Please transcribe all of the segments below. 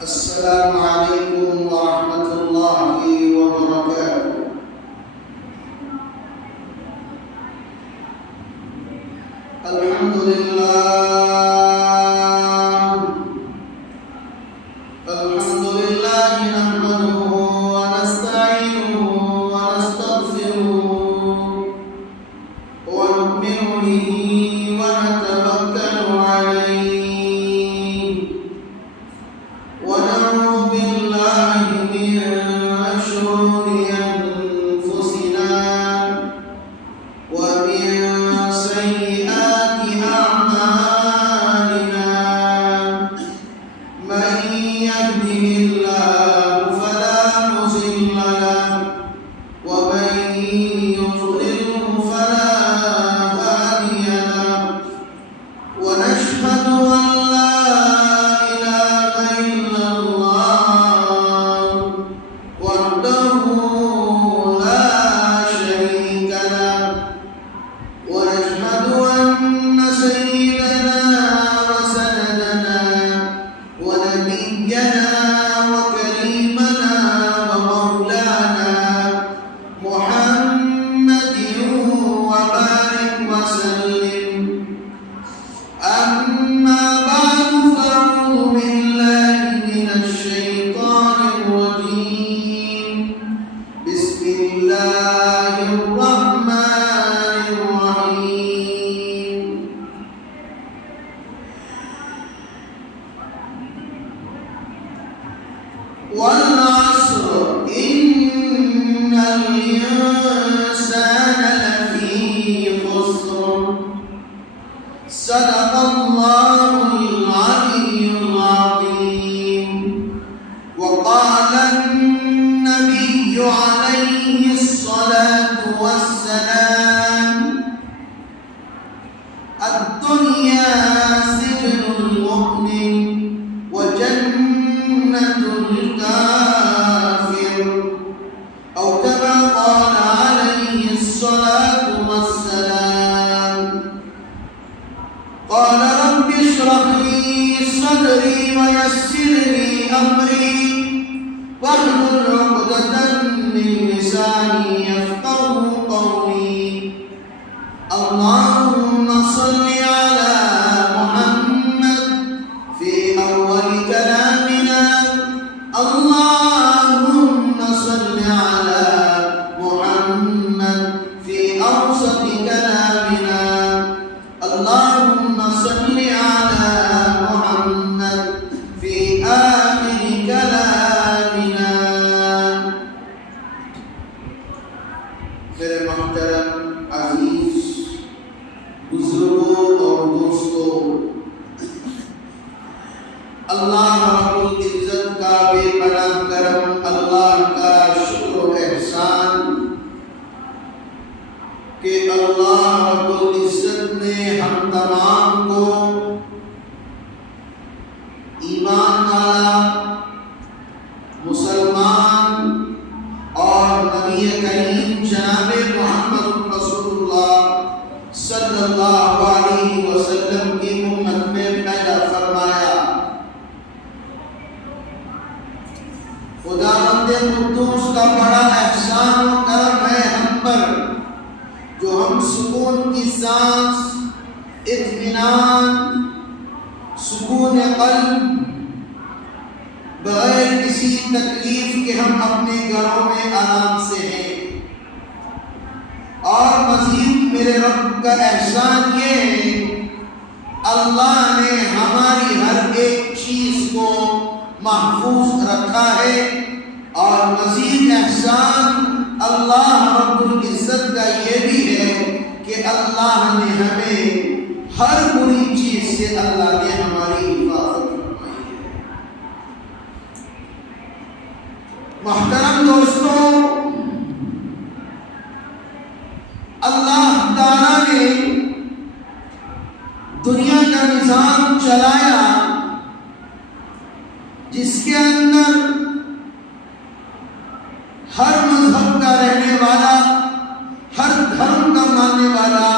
السلام علیکم ورحمۃ اللہ وبرکاتہ۔ الحمد للہ نحمده ونستعینه ونستغفره ونؤمن به ونتوکل علیہ ونعوذ باللہ من شرور انفسنا ومن سیئات اعمالنا من يهده الله فلا مضل له ومن يضلله فلا هادي له ونشهد أن لا إله إلا الله وحده لا شريك له ونشهد أن سيدنا وسندنا ونبينا وكريمنا ومولانا محمد وبارك وسلم. أما بعد فأعوذ بالله من الشيطان الرجيم. بسم الله الرحمن الرحيم. والعصر إن الإنسان لفي خسر. صدق الله العلي العظيم. وقال النبي عليه الصلاة والسلام: الدنيا سجن المؤمن وجنة الكافر، أو كما قال عليه الصلاة والسلام. قال رب اشرح لي صدري ويسر لي أمري واحلل عقدة من لساني يفقهوا قولي. اللهم صل على محمد في أول كلامنا. اللهم صل على محمد في أوسط كلامنا. اللهم صل على محمد في آخر كلامنا. میرے محترم عزیز بزرگوں اور دوستوں، اللہ رب العزت کا بے پناہ کرم، اللہ کا شکر و احسان کہ اللہ رب العزت نے ہم تمام کو ایمان والا مسلمان اور نبی کریم جناب محمد رسول اللہ صلی اللہ علیہ وسلم کی امت میں پیدا فرمایا۔ خداوند قدوس کا بڑا احسان و کرم ہے ہم پر، جو ہم سکون کی سانس، اطمینان، سکون قلب، بغیر کسی تکلیف کے ہم اپنے گھروں میں آرام سے ہیں۔ اور مزید میرے رب کا احسان یہ ہے، اللہ نے ہماری ہر ایک چیز کو محفوظ رکھا ہے۔ اور مزید احسان اللہ رب العزت کا یہ بھی ہے کہ اللہ نے ہمیں ہر بری چیز سے اللہ نے ہماری حفاظت فرمائی ہے۔ محترم دوستوں، اللہ تعالیٰ نے دنیا کا نظام چلایا جس کے اندر ہر مذہب کا رہنے والا، ہر دھرم کا ماننے والا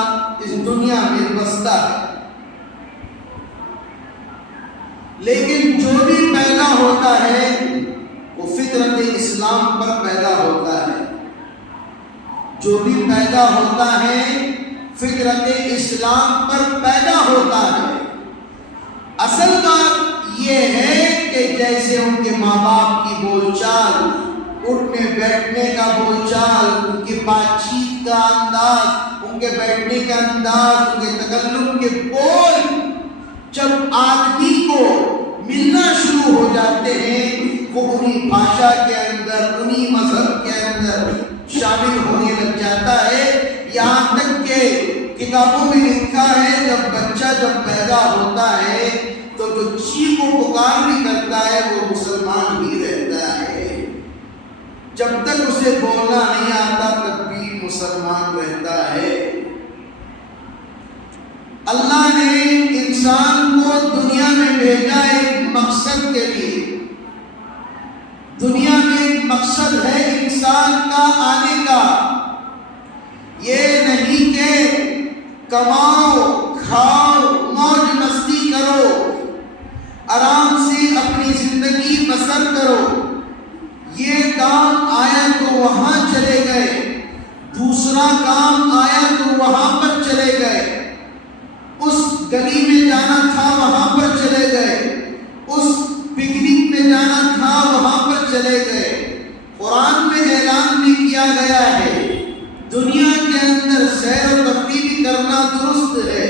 اس دنیا میں بستا ہے۔ لیکن جو بھی پیدا پیدا ہوتا ہے وہ فطرت اسلام پر پیدا ہوتا ہے. جو بھی پیدا ہوتا ہے فطرت اسلام پر پیدا ہوتا ہے. اصل بات یہ ہے کہ جیسے ان کے ماں باپ کی بول چال، اٹھنے بیٹھنے کا بول چال، ان کی بات چیت کا انداز، ان کے بیٹھنے کا انداز، ان کے تکلم کے بول، جب آدمی کو ملنا شروع ہو جاتے ہیں وہ انہی بھاشا کے اندر، انہی مذہب کے اندر شامل ہونے لگ جاتا ہے. یہاں تک کہ کتابوں میں لکھا ہے جب پیدا ہوتا ہے تو جو چیخ و پکار بھی کرتا ہے وہ مسلمان ہی رہتا ہے. جب تک اسے بولنا نہیں آتا تب بھی مسلمان رہتا ہے. اللہ نے انسان کو دنیا میں بھیجا ایک مقصد کے لیے. دنیا میں ایک مقصد ہے انسان کا آنے کا. یہ نہیں کہ کماؤ کھاؤ موج مستی کرو، آرام سے اپنی زندگی بسر کرو. یہ کام آیا تو وہاں چلے گئے، دوسرا کام آیا تو وہاں پر چلے گئے، اس گلی میں جانا تھا وہاں پر چلے گئے، اس پکنک میں جانا تھا وہاں پر چلے گئے. قرآن میں اعلان بھی کیا گیا ہے دنیا کے اندر سیر و تفریح بھی کرنا درست ہے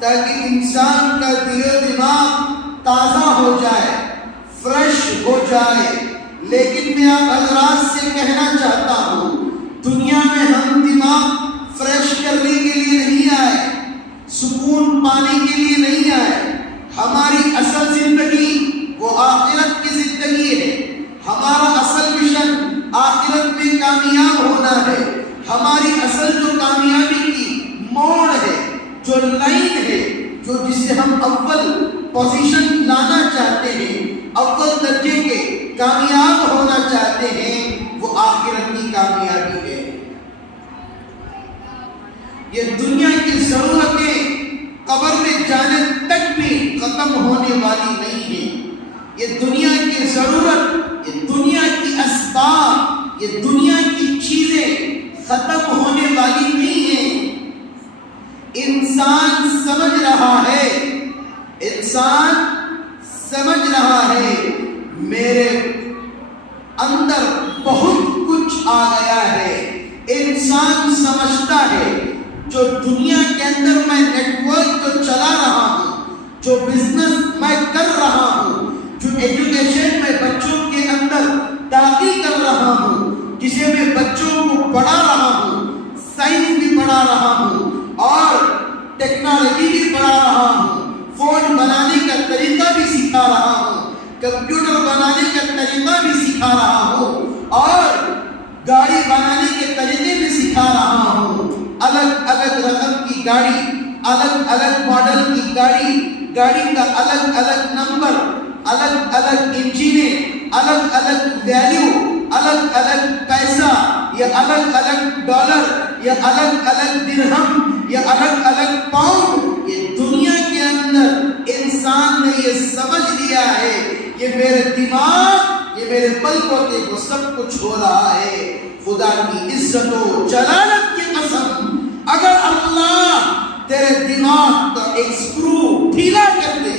تاکہ انسان کا دل و دماغ تازہ ہو جائے، فریش ہو جائے. لیکن میں آپ حضرات سے کہنا چاہتا ہوں دنیا میں ہم دماغ فریش کرنے کے لیے نہیں آئے، سکون پانے کے لیے نہیں آئے. ہماری اصل زندگی وہ آخرت کی زندگی ہے. ہمارا اصل مشن آخرت میں کامیاب ہونا ہے. ہماری اصل جو کامیابی کی موڑ ہے، جو لائن ہے، جو جس سے ہم اول پوزیشن لانا چاہتے ہیں، اول درجے کے کامیاب ہونا چاہتے ہیں، وہ آخرت کی کامیابی ہے. یہ دنیا کی ضرورتیں قبر میں جانے تک بھی ختم ہونے والی نہیں ہے. یہ دنیا کی ضرورت، یہ دنیا کی اسباب، یہ دنیا کی چیزیں ختم ہونے والی نہیں ہیں. انسان سمجھ رہا ہے، انسان سمجھ رہا ہے میرے اندر بہت کچھ آ گیا ہے. انسان سمجھتا ہے جو دنیا کے اندر میں نیٹ ورک جو چلا رہا ہوں، جو بزنس میں کر رہا ہوں، جو ایجوکیشن میں بچوں کے اندر داخل کر رہا ہوں، جسے میں بچوں کو پڑھا رہا ہوں، سائنس بھی پڑھا رہا ہوں اور ٹیکنالوجی بھی پڑھا رہا ہوں، فون بنانے کا طریقہ بھی سکھا رہا ہوں، کمپیوٹر بنانے کا طریقہ بھی سکھا رہا ہوں اور گاڑی بنانے کے طریقے بھی سکھا رہا ہوں. الگ الگ رقم کی گاڑی، الگ الگ ماڈل کی گاڑی، گاڑی کا الگ الگ نمبر، الگ الگ انجینیں، الگ الگ ویلیو، الگ الگ پیسہ، یا الگ الگ ڈالر، یا الگ الگ درہم، یا الگ الگ پاؤنڈ. یہ دنیا کے اندر انسان نے یہ سمجھ لیا ہے یہ میرے دماغ، یہ میرے پل پوتے کو سب کچھ ہو رہا ہے. خدا کی عزت و جلالت کی قسم اگر اللہ تیرے دماغ کا ایک سکرو ڈھیلا کر دے،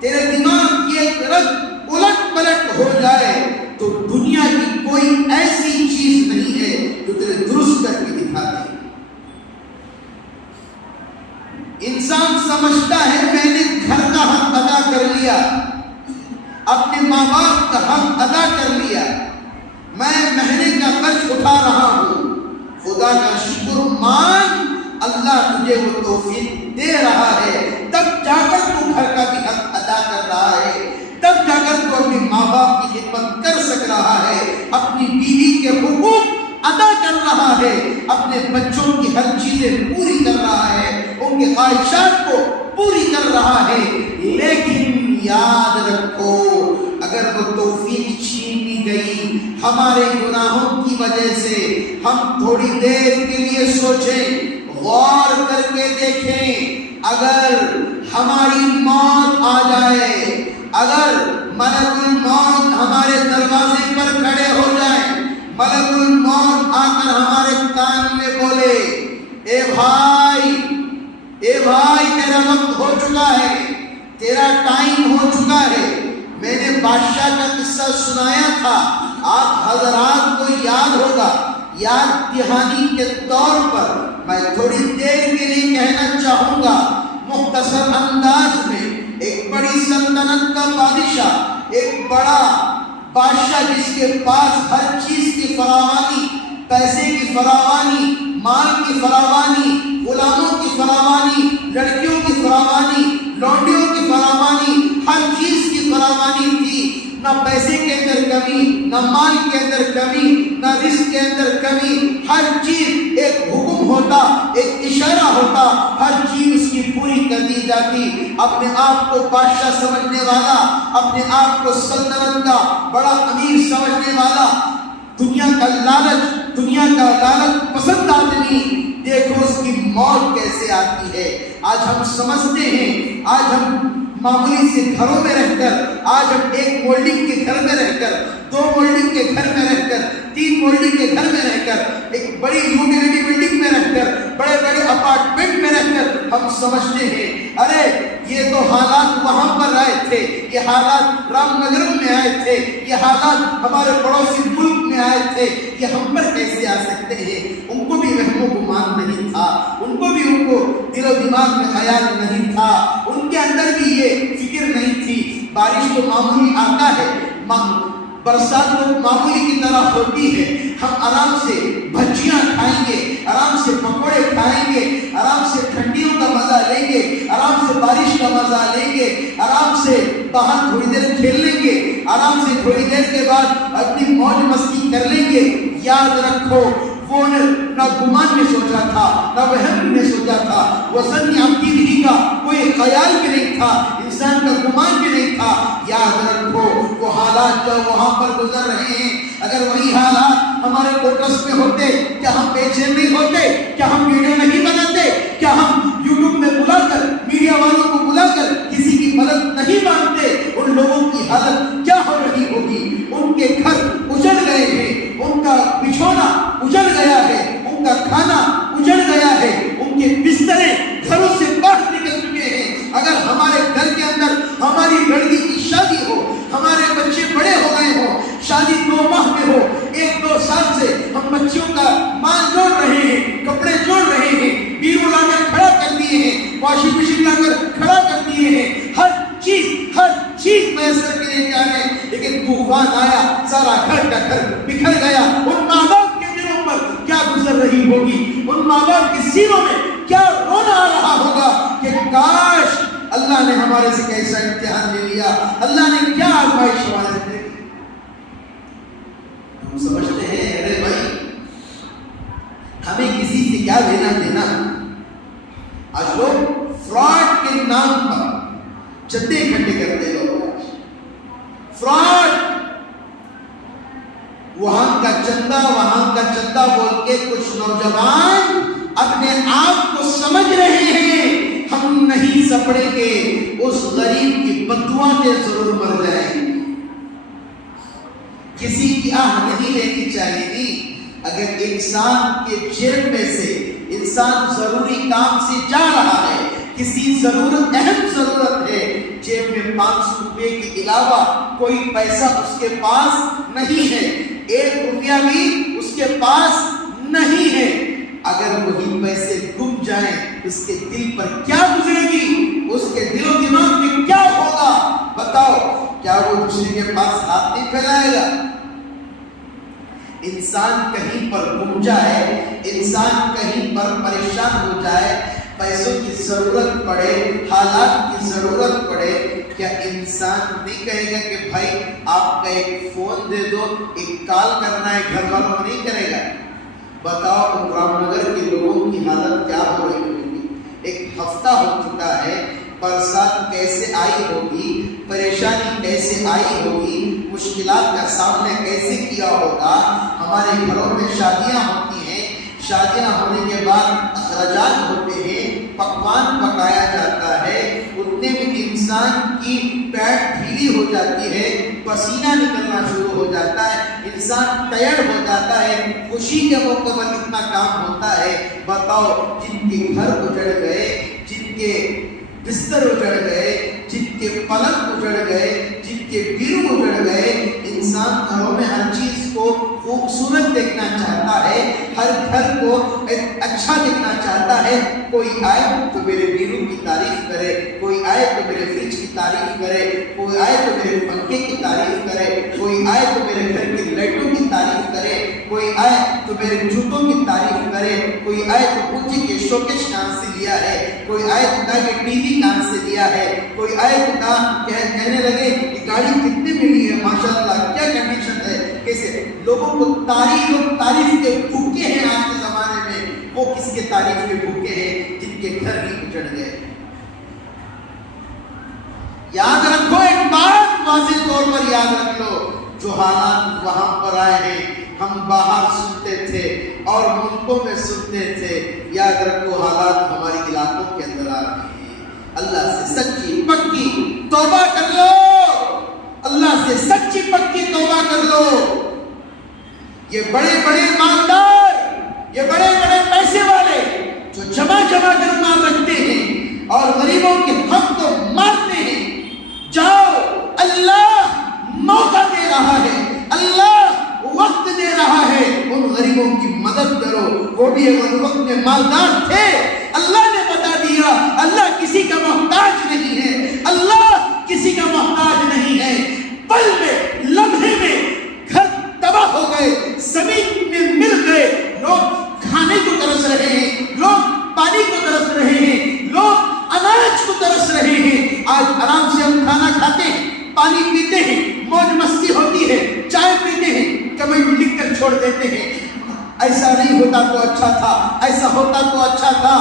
تیرے دماغ کی ایک رگ الٹ پلٹ ہو جائے تو دنیا کی کوئی ایسی چیز نہیں ہے جو تیرے درست کر کے دکھا دے. انسان سمجھتا ہے میں نے گھر کا حق ادا کر لیا، اپنے ماں باپ کا حق ادا کر لیا، میں مہینے کا خرچ اٹھا رہا ہوں. خدا کا شکر مان، اللہ تجھے وہ توفیق دے رہا ہے، تب جا کر تو گھر کا بھی حق ادا کر رہا ہے، تب جا کر تو اپنے ماں باپ کی خدمت کر سک رہا ہے، اپنی بیوی کے حقوق ادا کر رہا ہے، اپنے بچوں کی ہر چیزیں پوری کر رہا ہے، ان کے خواہشات کو پوری کر رہا ہے. لیکن یاد رکھو اگر وہ توفیق چھین لی گئی ہمارے گناہوں کی وجہ سے، ہم تھوڑی دیر کے لیے سوچیں، غور کر کے دیکھیں، اگر ہماری موت آ جائے، اگر ملک الموت ہمارے دروازے پر کھڑے ہو جائیں، ملک الموت آ کر ہمارے کان میں بولے اے بھائی تیرا وقت ہو چکا ہے، تیرا ٹائم ہو چکا ہے۔ میں نے بادشاہ کا قصہ سنایا تھا، آپ حضرات کو یاد ہوگا، یاد دہانی کے طور پر میں تھوڑی دیر کے لیے کہنا چاہوں گا مختصر انداز میں۔ ایک بڑی سلطنت کا بادشاہ، ایک بڑا بادشاہ جس کے پاس ہر چیز کی فراوانی، پیسے کی فراوانی، مال کی فراوانی، غلاموں کی فراوانی، لڑکیوں کی فراوانی، لونڈیوں کی فراوانی، ہر چیز کی فراوانی تھی۔ نہ پیسے کے اندر کمی، نہ مال کے اندر کمی، نہ رزق کے اندر کمی، ہر چیز ایک حکم ہوتا، ایک اشارہ ہوتا، ہر چیز اس کی پوری کر دی جاتی۔ اپنے آپ کو بادشاہ سمجھنے والا، اپنے آپ کو سلطنت کا بڑا امیر سمجھنے والا، دنیا کا لالچ پسند آدمی، دیکھو اس کی موت کیسے آتی ہے۔ آج ہم سمجھتے ہیں، آج ہم معمولی سے گھروں میں رہ کر، آج ہم ایک مولڈنگ کے گھر میں رہ کر، 2 مولڈنگ کے گھر میں رہ کر، 3 مولڈنگ کے گھر میں رہ کر، ایک بڑی یوٹیلیٹی بلڈنگ میں رہ کر، بڑے بڑے اپارٹمنٹ میں رہ کر ہم سمجھتے ہیں ارے یہ تو حالات وہاں پر آئے تھے، یہ حالات رام نگرم میں آئے تھے، یہ حالات ہمارے پڑوسی ملک میں آئے تھے، یہ ہم پر کیسے آ سکتے ہیں۔ ان کو بھی وہم و گمان نہیں تھا، ان کو دل و دماغ میں خیال نہیں تھا، ان کے اندر بھی یہ فکر نہیں تھی۔ بارش تو معمولی آتا ہے، برسات تو معمولی کی طرح ہوتی ہے، ہم آرام سے بھجیاں کھائیں گے، آرام سے پکوڑے کھائیں گے، آرام سے ٹھنڈیوں کا مزہ لیں گے، آرام سے بارش کا مزہ لیں گے، آرام سے باہر تھوڑی دیر کھیل لیں گے، آرام سے تھوڑی دیر کے بعد اپنی موج مستی کر لیں گے۔ یاد رکھو وہ نہ گمان میں سوچا تھا، نہ وہم میں سوچا تھا، وزن عبدی نہیں کا کوئی خیال بھی نہیں تھا، انسان کا گمان بھی نہیں تھا۔ یاد رکھو وہ حالات جو وہاں پر گزر رہے ہیں، اگر وہی حالات ہمارے کوٹس میں ہوتے کیا ہم بے چین نہیں ہوتے؟ کیا ہم ویڈیو نہیں بناتے؟ کیا ہم یوٹیوب میں بلا کر، میڈیا والوں کو بلا کر کسی کی مدد نہیں مانگتے؟ ان لوگوں کی حالت کیا ہو رہی ہوگی؟ ان کے گھر اجڑ گئے ہیں، ان کا بچھونا اجڑ گیا ہے، ان کا کھانا اجڑ گیا ہے، ان کے بسترے گھروں سے باہر نکل چکے ہیں۔ اگر ہمارے گھر کے اندر ہماری لڑکی کی شادی ہو، ہمارے بچے بڑے ہو گئے ہوں، شادی 2 ماہ میں ہو، 1-2 سال سے ہم بچیوں کا مال جوڑ رہے ہیں، کپڑے جوڑ رہے ہیں، بیرو لا کر کھڑا کر دیے ہیں، واشنگ مشین لا کر کھڑا کر دیے ہیں، ہر چیز میسر کے لیے جانے، لیکن طوفان آیا، سارا گھر کا گھر بکھر گیا۔ ان ماں باپ کے دلوں پر کیا گزر رہی ہوگی، ان ماں باپ کے سینوں میں کیا رونا آ رہا ہوگا کہ کاش اللہ نے ہمارے سے کیسا امتحان لے لیا، اللہ نے کیا آزمائش ہمارے سے۔ ہم سمجھتے ہیں ارے بھائی ہمیں کسی سے کیا لینا دینا۔ آج لوگ فراڈ کے نام پر چندے اکٹھے کرتے لوگ، فراڈ، وہاں کا چندہ بول کے کچھ نوجوان اپنے آپ کو سمجھ رہے ہیں ہم نہیں سپڑیں گے، اس غریب کی بددعا سے ضرور مر جائیں گے۔ کسی کی آہ نہیں لینی چاہیے۔ اگر انسان کے جیب میں سے انسان ضروری کام سے جا رہا ہے، کسی ضرورت، اہم ضرورت ہے، جیب میں 500 روپے کے علاوہ کوئی پیسہ اس کے پاس نہیں ہے، 1 روپیہ بھی اس کے پاس نہیں ہے، اگر وہی پیسے گم جائیں اس کے دل پر کیا گزرے گی، اس کے دل و دماغ میں کیا ہوگا؟ بتاؤ، کیا وہ دوسرے کے پاس ہاتھ نہیں پھیلائے گا؟ انسان کہیں پر گم جائے، انسان کہیں پر پریشان ہو جائے، پیسوں کی ضرورت پڑے، حالات کی ضرورت پڑے، کیا انسان نہیں کہے گا کہ بھائی آپ کا ایک فون دے دو، ایک کال کرنا ہے؟ گھر والوں کو نہیں کرے گا؟ بتاؤ رام نگر کے لوگوں کی حالت کیا ہو رہی ہوگی؟ 1 ہفتہ ہو چکا ہے، برسات کیسے آئی ہوگی، پریشانی کیسے آئی ہوگی، مشکلات کا سامنا کیسے کیا ہوگا۔ ہمارے گھروں میں شادیاں ہوتی ہیں، شادیاں ہونے کے بعد اخراجات ہوتے ہیں، پکوان پکایا جاتا ہے، اتنے میں انسان انسان کی پیٹ ڈھیلی ہو جاتی ہے، پسینہ نکلنا شروع ہو جاتا ہے، انسان ٹائرڈ ہو جاتا ہے، خوشی کے موقع پر اتنا کام ہوتا ہے۔ بتاؤ جن کے گھر اجڑ گئے، جن کے بستر اجڑ گئے، جن کے پلنگ اجڑ گئے، جن کے بیرو اجڑ گئے، انسان گھروں میں ہر چیز کو خوبصورت دیکھنا چاہتا ہے، ہر گھر کو اچھا دیکھنا چاہتا ہے۔ کوئی آئے تو میرے بیرو کی تعریف کرے، کوئی آئے تو میرے فریج کی تعریف کرے، کوئی آئے تو میرے پنکھے کی تعریف کرے، کوئی آئے تو میرے گھر کی لائٹوں کی تعریف کرے، کوئی آئے تو میرے جوتوں کی تعریف کرے، کوئی آئے تو پوچھے کہ شوکیش کہاں سے لیا ہے، کوئی آئے تو کہا کہ ٹی وی کہاں سے لیا ہے، کوئی آئے تو کہا کہنے لگے کہ گاڑی کتنے ملی ہے، ماشاءاللہ کیا کنڈیشن ہے، کیسے لوگوں کو تعریف کے بھوکے ہیں آج کے زمانے میں۔ وہ کس کے تعریف کے بھوکے ہیں؟ جن کے گھر ہی اجڑ گئے۔ یاد رکھو، ایک بات واضح طور پر یاد رکھ لو، جو حالات وہاں پر آئے ہیں ہم باہر سنتے تھے اور ملکوں میں سنتے تھے، یاد رکھو حالات ہمارے علاقوں کے اندر آ رہے ہیں۔ اللہ سے سچی پکی توبہ کر لو، اللہ سے سچی پکی توبہ کر لو۔ یہ بڑے بڑے مالدار، یہ بڑے بڑے پیسے والے جو جمع کر مال رکھتے ہیں اور غریبوں کے حق کو مارتے ہیں، جاؤ، اللہ موقع دے رہا ہے، اللہ وقت دے رہا ہے، ان غریبوں کی مدد کرو۔ وہ بھی ایک وقت میں مالدار تھے، اللہ نے بتا دیا اللہ کسی کا محتاج نہیں ہے، اللہ کسی کا محتاج نہیں ہے۔ پل میں، لمحے میں گھر تباہ ہو گئے، زمین میں مل گئے، لوگ کھانے کو ترس رہے ہیں، لوگ پانی کو ترس رہے ہیں، لوگ اناج کو ترس رہے ہیں۔ آج آرام سے ہم کھانا کھاتے ہیں، پانی پیتے ہیں، موج مستی ہوتی ہے، چائے پیتے ہیں، کمنٹ لکھ کر چھوڑ دیتے ہیں، ایسا نہیں ہوتا تو اچھا تھا، ایسا ہوتا تو اچھا تھا۔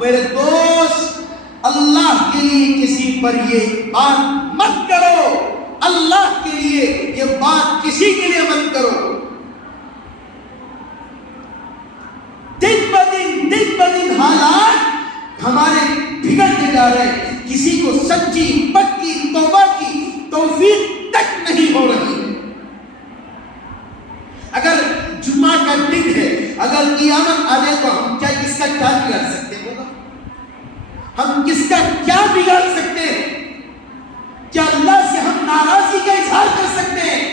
میرے دوست، اللہ کے لیے کسی پر یہ بات مت کرو، اللہ کے لیے یہ بات کسی کے لیے مت کرو۔ دن بدن حالات ہمارے بگڑتے جا رہے ہیں، کسی کو سچی پکی توبہ کی توفیق تک نہیں ہو رہی ہے۔ اگر جمعہ کا دن ہے، اگر قیامت آ جائے تو ہم کیا کس کا کیا بگاڑ سکتے ہیں؟ بولو، ہم کس کا کیا بگاڑ سکتے ہیں؟ کیا اللہ سے ہم ناراضگی کا اظہار کر سکتے ہیں؟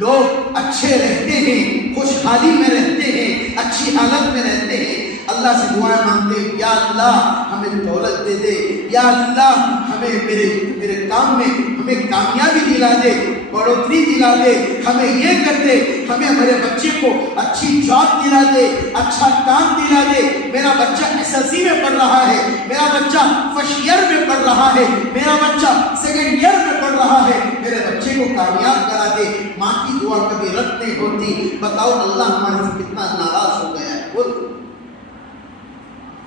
لوگ اچھے رہتے ہیں، خوشحالی میں رہتے ہیں، اچھی حالت میں رہتے ہیں، اللہ سے دعائیں مانگتے ہیں، یا اللہ ہمیں دولت دے دے، یا اللہ ہمیں میرے کام میں ہمیں کامیابی دلا دے، بڑھوتری دلا دے، ہمیں یہ کر دے، ہمیں ہمارے بچے کو اچھی جاب دلا دے، اچھا کام دلا دے، میرا بچہ SSLC میں پڑھ رہا ہے، میرا بچہ فرسٹ ایئر میں پڑھ رہا ہے، میرا بچہ سیکنڈ ایئر میں پڑھ رہا ہے، میرے بچے کو کامیاب کرا دے۔ ماں کی دعا کبھی رد نہیں ہوتی۔ بتاؤ اللہ ہمارے سے کتنا ناراض ہو گیا ہے،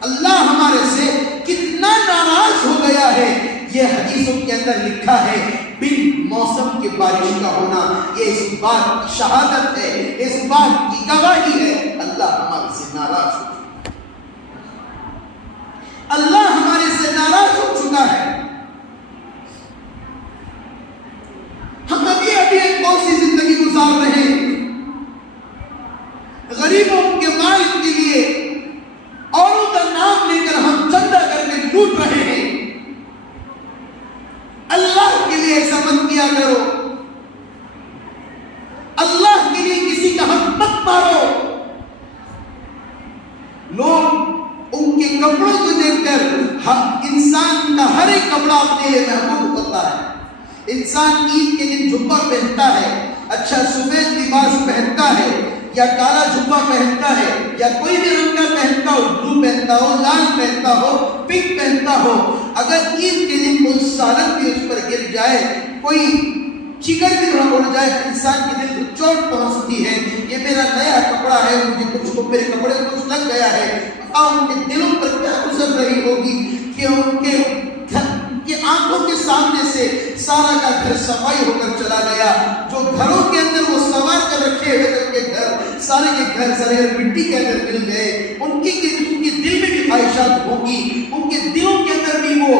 اللہ ہمارے سے کتنا ناراض ہو گیا ہے۔ یہ حدیثوں کے اندر لکھا ہے، بن موسم کے بارش کا ہونا، یہ اس بات کی شہادت ہے، اس بات کی گواہی ہے، اللہ ہمارے سے ناراض ہو چکا ہے، اللہ ہمارے سے ناراض ہو چکا ہے۔ ہم ابھی ایک کون سی زندگی گزار رہے ہیں، غریبوں کے مال کے لیے اوروں کا نام لے کر ہم چندہ کر کے لوٹ رہے ہیں۔ اللہ کے لیے ایسا مت کیا کرو، اللہ کے لیے کسی کا حق مت مارو۔ لوگ ان کے کپڑوں کو دیکھ کر انسان کا ہر ایک کپڑا اپنے لیے محبوب ہوتا ہے۔ انسان عید کے دن جھبا پہنتا ہے، اچھا سفید لباس پہنتا ہے، یا کالا جھبا پہنتا ہے، یا کوئی بھی رنگ کا پہنتا ہو، بلو پہنتا ہو، لال پہنتا ہو، پنک پہنتا ہو۔ اگر عید کے دن کوئی سالن بھی اس پر گر جائے، کوئی چکن بھی وہاں اڑ جائے، انسان کے دل کو چوٹ پہنچتی ہے، یہ میرا نیا کپڑا ہے، مجھے کچھ کو میرے کپڑے کو کچھ لگ گیا ہے۔ ان کے دلوں پر کیا گزر رہی ہوگی کہ ان کے آنکھوں کے سامنے سے سارا کا گھر صفائی ہو کر چلا گیا، جو گھروں کے اندر وہ سوار کر رکھے ہوئے ان کے گھر سارے کے گھر زرعی مٹی کے اندر مل گئے۔ ان کی دل میں بھی خواہشات ہوگی، ان کے دلوں کے اندر بھی وہ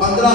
15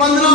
15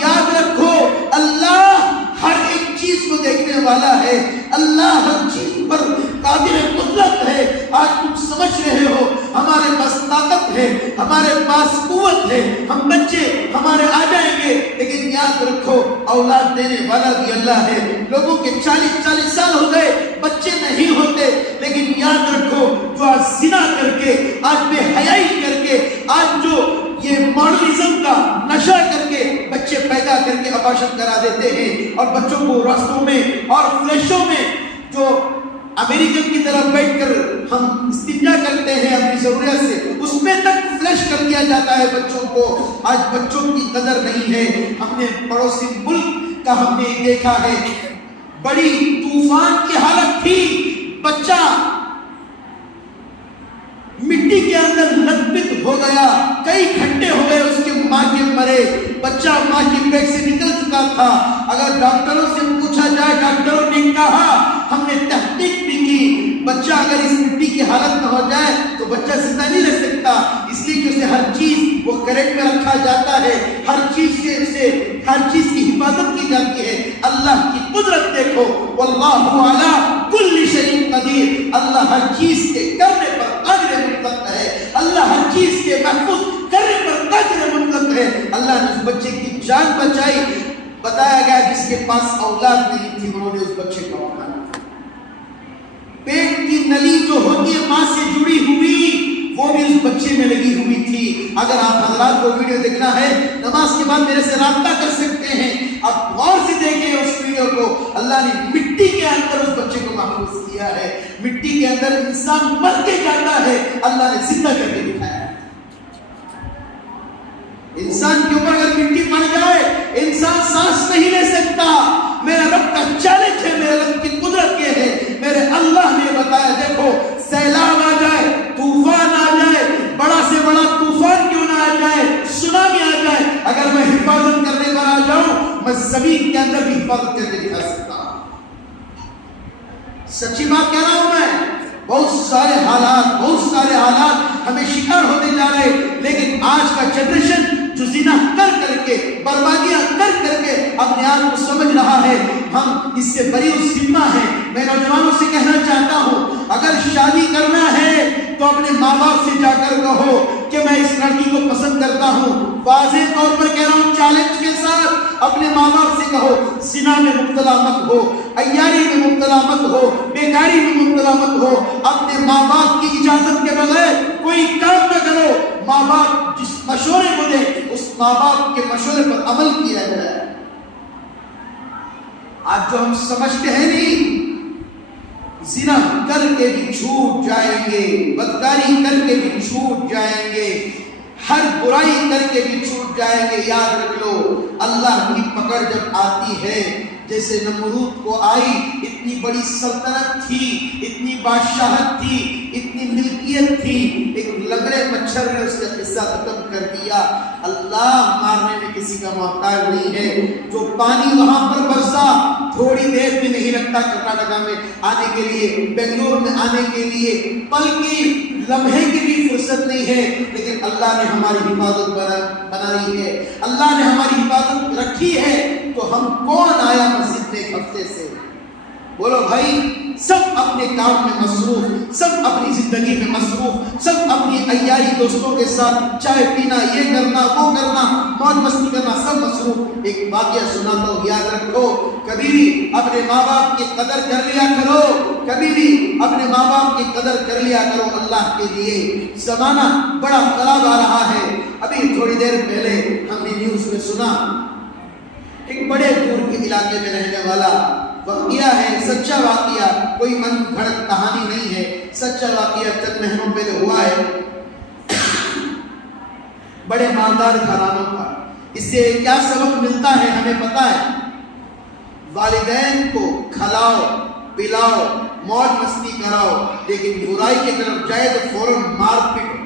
یاد رکھو اللہ ہر ایک چیز کو دیکھنے والا ہے. اللہ ہر چیز پر قادر مطلق ہے. آج تم سمجھ رہے ہو ہمارے پاس طاقت ہے, ہمارے پاس قوت ہے, ہم بچے ہمارے آ جائیں گے, لیکن یاد رکھو اولاد دینے والا بھی اللہ ہے. لوگوں کے 40 سال ہو گئے بچے نہیں ہوتے, لیکن یاد رکھو جو آج زنا کر کے, آج بے حیائی کر کے, آج جو یہ ماڈرنزم کا نشہ کر کے بچے پیدا کر کے اباشن کرا دیتے ہیں, اور بچوں کو راستوں میں اور فلیشوں میں جو امریکن کی طرح بیٹھ کر ہم استنجا کرتے ہیں اپنی ضرورت سے, اس میں تک فلیش کر دیا جاتا ہے بچوں کو. آج بچوں کی قدر نہیں ہے. ہم نے پڑوسی ملک کا ہم نے دیکھا ہے, بڑی طوفان کی حالت تھی, بچہ مٹی کے اندر لتپت ہو گیا, کئی گھنٹے ہو گئے اس کے ماں کے مرے, بچہ ماں کی پیٹ سے نکل چکا تھا. اگر ڈاکٹروں سے پوچھا جائے, ڈاکٹروں نے کہا, ہم نے تحقیق بھی کی, بچہ اگر اس مٹی کی حالت میں ہو جائے تو بچہ زندہ نہیں رہ سکتا, اس لیے کہ اسے ہر چیز وہ کریٹ میں رکھا جاتا ہے, ہر چیز سے اسے ہر چیز کی حفاظت کی جاتی ہے. اللہ کی قدرت دیکھو, واللہ علی کل شیء قدیر. اللہ ہر چیز کے کرنے پر قادر مطلق ہے. اللہ ہر چیز کے محفوظ کرنے پر قادر مطلق ہے. اللہ نے اس بچے کی جان بچائی. بتایا گیا جس کے پاس اولاد نہیں تھی انہوں نے اس بچے کو اپنایا. پیٹ کی نلی جو ہوتی ہے ماں سے جڑی ہوئی وہ بھی اس بچے میں لگی ہوئی تھی. اگر آپ حضرات کو ویڈیو دیکھنا ہے نماز کے بعد میرے سے رابطہ کر سکتے ہیں, آپ غور سے دیکھیں اس ویڈیو کو. اللہ نے مٹی کے اندر اس بچے کو محفوظ کیا ہے. مٹی کے اندر انسان مر کے جاتا ہے, اللہ نے زندہ کر کے دکھایا. انسان کے اوپر اگر مٹی پڑ جائے انسان سانس نہیں لے سکتا. میرے رب کا چیلنج ہے, میرے رب کی قدرت یہ ہے. میرے اللہ نے بتایا دیکھو سیلاب آ جائے, طوفان آ جائے, بڑا سے بڑا طوفان کیوں نہ آ جائے, سونامی آ جائے, اگر میں حفاظت کرنے پر آ جاؤں میں زمین کے اندر بھی حفاظت کر کے دکھا سکتا ہوں. سچی بات کہہ رہا ہوں میں. بہت سارے حالات ہمیں شکار ہوتے جا رہے, لیکن آج کا جنریشن جو زنا کر کے بربادیاں کر کے اپنے آپ کو سمجھ رہا ہے ہم اس سے بری الذمہ ہیں. میں نوجوانوں سے کہنا چاہتا ہوں اگر شادی کرنا ہے تو اپنے ماں باپ سے جا کر کہو کہ میں اس لڑکی کو پسند کرتا ہوں. واضح طور پر کہہ رہا ہوں چیلنج کے ساتھ, اپنے ماں باپ سے کہو زنا میں مبتلا مت ہو, عیاری میں مبتلا مت ہو, بیکاری میں مبتلا مت ہو. اپنے ماں باپ کی اجازت کے بغیر کوئی کام نہ کرو. ماں باپ جس مشورے کو دے اس ماں باپ کے مشورے پر عمل کیا جائے. آج جو ہم سمجھتے ہیں نہیں, زنا کر کے بھی چھوٹ جائیں گے, بدکاری کر کے بھی چھوٹ جائیں گے, ہر برائی کر کے بھی چھوٹ جائیں گے. یاد رکھ لو اللہ کی پکڑ جب آتی ہے, جیسے نمرود کو آئی, اتنی بڑی سلطنت تھی, اتنی بادشاہت تھی, اتنی ملکیت تھی, ایک لنگڑے مچھر نے اس کا قصہ ختم کر دیا. اللہ مارنے میں کسی کا محتاج نہیں ہے. جو پانی وہاں پر برسا تھوڑی دیر بھی نہیں لگتا کرناٹکا میں آنے کے لیے, بنگلور میں آنے کے لیے پل کی لمحے کی بھی فرصت نہیں ہے. لیکن اللہ نے ہماری حفاظت بنائی ہے, اللہ نے ہماری حفاظت رکھی ہے. تو ہم کون آیا مسجد میں ایک ہفتے سے؟ بولو بھائی, سب اپنے کام میں مصروف, سب اپنی زندگی میں مصروف, سب اپنی عیاری دوستوں کے ساتھ چائے پینا, یہ کرنا, وہ کرنا, موج مستی کرنا, سب مصروف. ایک واقعہ سناتا ہوں, یاد رکھو کبھی بھی اپنے ماں باپ کی قدر کر لیا کرو, کبھی بھی اپنے ماں باپ کی قدر کر لیا کرو اللہ کے لیے. زمانہ بڑا خراب آ رہا ہے. ابھی تھوڑی دیر پہلے ہم نے نیوز میں سنا ایک بڑے دور کے علاقے میں رہنے والا واقعہ ہے, سچا واقعہ, کوئی من گھڑت کہانی نہیں ہے, سچا واقعہ چند مہینوں پہلے ہوا ہے. بڑے مالدار گھرانوں کا. اس سے کیا سبق ملتا ہے ہمیں پتا ہے. والدین کو کھلاؤ پلاؤ موج مستی کراؤ, لیکن برائی کی طرف جائے تو فوراً مار پیٹو,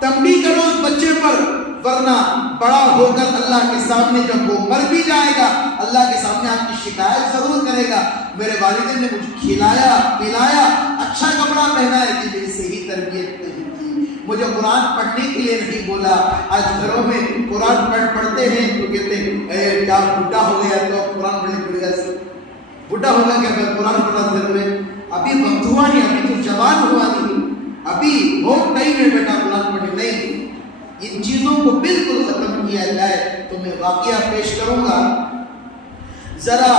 تنبیہ کرو اس بچے پر, ورنہ بڑا ہو کر اللہ کے سامنے جب وہ مر بھی جائے گا اللہ کے سامنے آپ کی شکایت ضرور کرے گا, میرے والدین نے مجھے کھلایا پلایا, اچھا کپڑا پہنایا, کہ میری صحیح تربیت نہیں کی, مجھے قرآن پڑھنے کے لیے نہیں بولا. آج گھروں میں قرآن پڑھتے ہیں تو کہتے ہیں کیا بڈھا ہو گیا تو قرآن پڑھنے پڑے گا. بڈھا ہوگا کیا میں قرآن پڑھا دل میں؟ ابھی وقت ہوا نہیں, ابھی تو جوان ہوا نہیں, ابھی بہت ٹائم ہے بیٹا قرآن پڑھنے. نہیں, ان چیزوں کو بالکل ختم کیا جائے. تو میں واقعہ پیش کروں گا. ذرا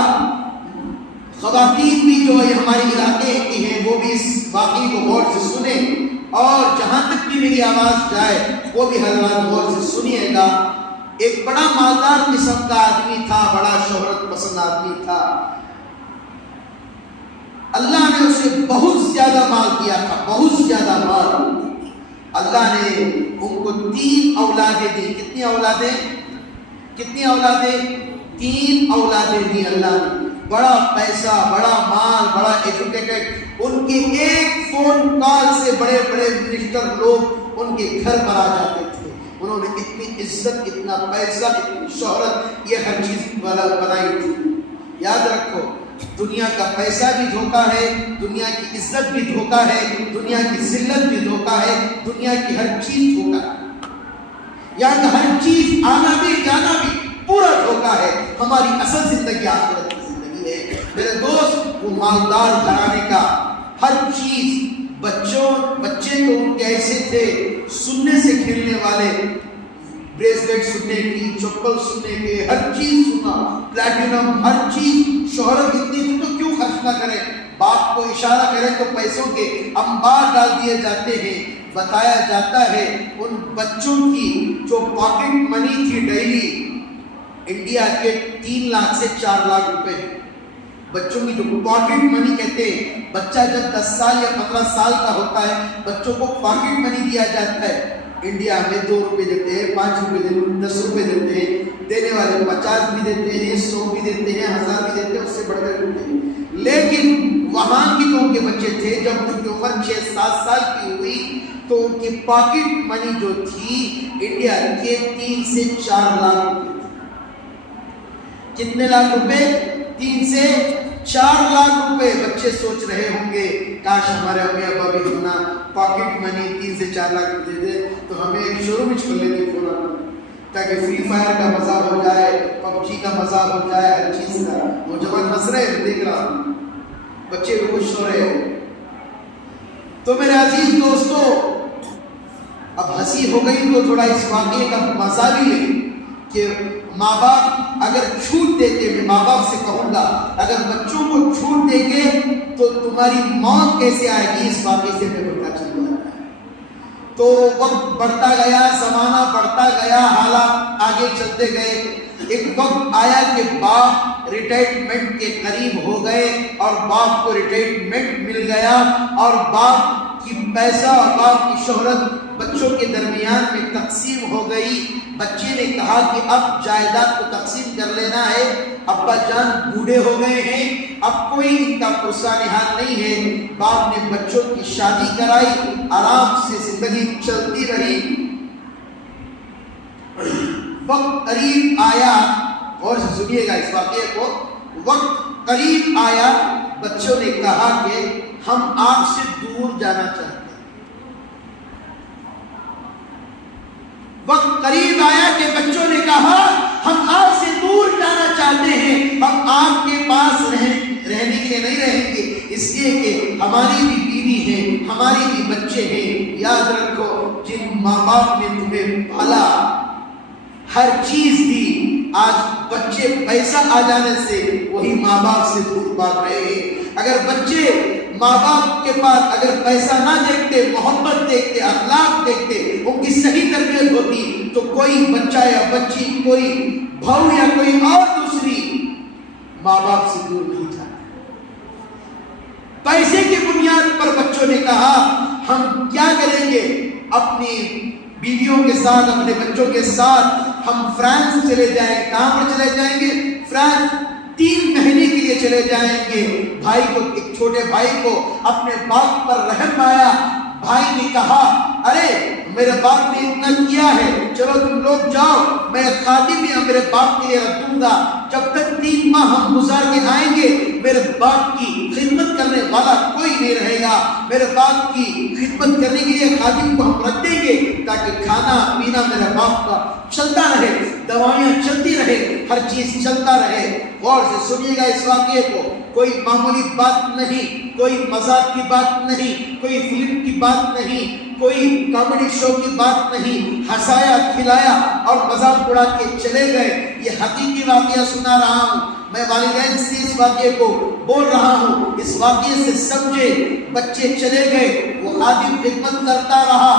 خواتین بھی جو ہمارے علاقے کی ہیں وہ بھی اس واقعے کو غور سے سنیں, اور جہاں تک بھی میری آواز جائے وہ بھی حضرات غور سے سنیے گا. ایک بڑا مالدار قسم کا آدمی تھا, بڑا شہرت پسند آدمی تھا. اللہ نے اسے بہت زیادہ مال دیا تھا, بہت زیادہ مال. اللہ نے ان کو 3 اولادیں دی. کتنی اولادیں؟ 3 اولادیں دی اللہ نے. بڑا پیسہ, بڑا مال, بڑا ایجوکیٹڈ. ان کے ایک فون کال سے بڑے بڑے منسٹر لوگ ان کے گھر پر آ جاتے تھے. انہوں نے اتنی عزت, اتنا پیسہ, اتنی شہرت, یہ ہر چیز بنائی تھی. یاد رکھو, دنیا کا پیسہ بھی دھوکہ ہے, دنیا کی عزت بھی دھوکہ ہے, دنیا کی ذلت بھی دھوکہ ہے, دنیا کی ہر چیز دھوکہ ہے. یہاں کا ہر چیز آنا بھی جانا بھی پورا دھوکہ ہے. ہماری اصل زندگی آخرت کی زندگی ہے. میرے دوست, وہ مالدار گھرانے کا ہر چیز, بچے تو ان کے ایسے تھے سننے سے کھیلنے والے, بریسلیٹ سننے کی, چپل سننے کے, ہر چیز سنا, پلیٹینم, ہر چیز. شہرت اتنی تھی تو کیوں خرچ نہ کریں. باپ کو اشارہ کرے تو پیسوں کے انبار ڈال دیے جاتے ہیں. بتایا جاتا ہے ان بچوں کی جو پاکٹ منی تھی ڈیلی, انڈیا کے 3 لاکھ سے 4 لاکھ روپے. بچوں کی جو پاکٹ منی کہتے ہیں, بچہ جب 10 سال یا 15 سال کا ہوتا ہے بچوں کو پاکٹ منی دیا جاتا ہے. انڈیا میں 2 روپے دیتے ہیں, 5 روپے دیتے ہیں, 10 روپے دیتے ہیں. دینے والے 50 بھی دیتے ہیں, 100 بھی دیتے ہیں, 1000 بھی دیتے ہیں, اس سے بڑھ کر دیتے ہیں. لیکن وہاں کی جو ان کے بچے تھے, جب ان کی عمر 6-7 سال کی ہوئی تو ان کی پاکٹ منی جو تھی انڈیا کے 3 سے 4 لاکھ روپے. کتنے لاکھ روپے؟ 3 سے 4 لاکھ روپے. بچے سوچ رہے ہوں گے کاش ہمارے امی ابا بھی اپنا پاکٹ منی 3 سے 4 لاکھ روپے دے دے تو ہمیں ایک شو روم کھول لیتے فون, تاکہ فری فائر کا مزہ ہو جائے, PUBG کا مزہ ہو جائے, ہر چیز کا. نوجوان ہنس رہے ہیں, دیکھ رہا ہوں, بچے بھی خوش ہو رہے ہیں. تو میرے عزیز دوستو, اب ہنسی ہو گئی تو تھوڑا اس واقعے کا مزہ بھی لیں کہ ماں باپ اگر چھوٹ دیتے, میں ماں باپ سے کہوں گا اگر بچوں کو چھوٹ دیں گے تو تمہاری موت کیسے آئے گی, اس واقعے سے میں پتہ چل جاتا ہے. تو وقت بڑھتا گیا, زمانہ بڑھتا گیا, حالات آگے چلتے گئے. ایک وقت آیا کہ باپ ریٹائرمنٹ کے قریب ہو گئے اور باپ کو ریٹائرمنٹ مل گیا, اور باپ کی پیسہ اور باپ کی شہرت بچوں کے درمیان میں تقسیم ہو گئی. بچے نے کہا کہ اب جائیداد کو تقسیم کر لینا ہے, ابا جان بوڑھے ہو گئے ہیں, اب کوئی ان کا پرسہ نہاد نہیں ہے. باپ نے بچوں کی شادی کرائی, آرام سے زندگی چلتی رہی. وقت قریب آیا, اور سنیے گا اس واقعے کو, وقت قریب آیا, بچوں نے کہا کہ ہم آپ سے دور جانا چاہتے ہیں. وقت قریب آیا کہ بچوں نے کہا ہم آپ سے دور جانا چاہتے ہیں, ہم آپ کے پاس رہنے کے لیے نہیں رہیں گے, اس لیے کہ ہماری بھی بیوی ہے, ہماری بھی بچے ہیں. یاد رکھو, جن ماں باپ نے تمہیں پالا, ہر چیز دی, آج بچے پیسہ آ جانے سے وہی ماں باپ سے دور بھاگ رہے ہیں. اگر بچے ماں باپ کے پاس اگر پیسہ نہ دیکھتے, محبت دیکھتے, اخلاق دیکھتے, ان کی صحیح تربیت ہوتی تو کوئی بچہ یا بچی, کوئی بہو یا کوئی اور دوسری ماں باپ سے دور نہیں جاتا. پیسے کی بنیاد پر بچوں نے کہا ہم کیا کریں گے, اپنی بیویوں کے ساتھ, اپنے بچوں کے ساتھ ہم فرانس چلے جائیں گے. کہاں پر چلے جائیں گے؟ فرانس. 3 مہینے کے لیے چلے جائیں گے. بھائی کو, ایک چھوٹے بھائی کو اپنے باپ پر رحم آیا, بھائی نے کہا ارے میرے باپ نے اتنا کیا ہے، چلو تم لوگ جاؤ، میں خادم یا میرے باپ کے لیے رکھ دوں گا، جب تک 3 ماہ ہم گزار کے آئیں گے میرے باپ کی خدمت کرنے والا کوئی نہیں رہے گا، میرے باپ کی خدمت کرنے کے لیے خادم کو ہم رکھ دیں گے تاکہ کھانا پینا میرے باپ کا چلتا رہے، دوائیاں چلتی رہے، ہر چیز چلتا رہے۔ غور سے سنیے گا اس واقعے کو، کوئی معمولی بات نہیں، کوئی مذاق کی بات نہیں، کوئی فلم کی بات نہیں، کوئی کامیڈی شو کی بات نہیں، ہنسایا کھلایا اور مذاق اڑا کے چلے گئے۔ یہ حقیقی واقعہ سنا رہا ہوں، میں والدین سے اس واقعے کو بول رہا ہوں، اس واقعے سے سمجھے۔ بچے چلے گئے، وہ خادم خدمت کرتا رہا،